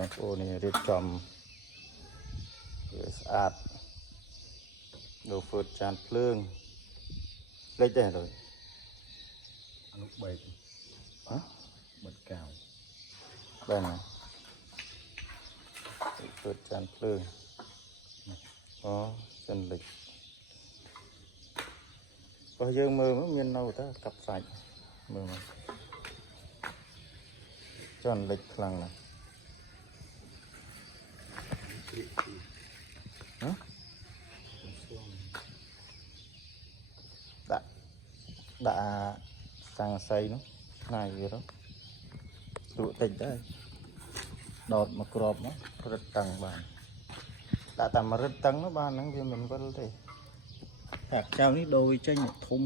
បងប្អូននេះរៀបចំស្អាតដូរហ្វឺតចានភ្លើងលេខទេrồi អនុ3ហ៎បិទកៅបាទណាហ្វឺតចានភ្លើងអូចិនលេខបើយើងមើលមាននៅតែកាប់សាច់មើលមកចានលេខខ្លាំងណាស់ដាក់សង្ស័យនោះថ្ងៃវាទៅលក់តិចដែរដោតមកក្របមករឹតតឹងបានដាក់តែមករឹតតឹងនោះបានហ្នឹងវាមិនវិលទេតែចៅនេះដូរវាចេញធំ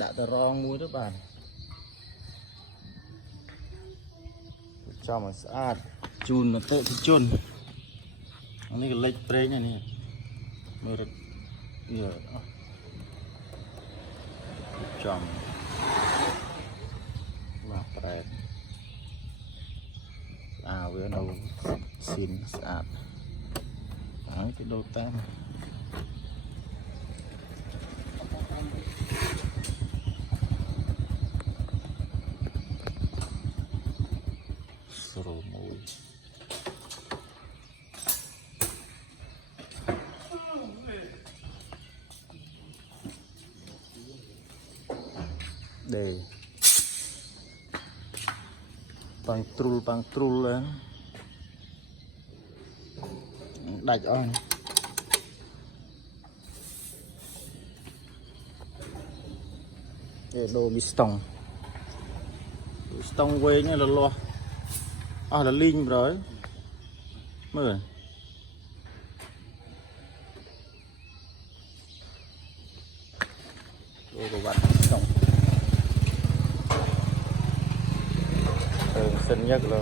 ដាក់តែរងមួយទៅបានចំឲ្យស្អាតជូនអតិថិជននេះក៏លេចប្រេងនេះមើលរឹតវាចំមកប្រែតវានៅស៊ីនស្អាតហើយគេដូរតាមស្រូមួយដេប៉ាំងទ្រុលដាច់អស់គេដូរមីស្តុងវែងលលាស់អស់លលីងប្រយមើលដូរប្រវត្តិស្តុងសិនញឹកលើ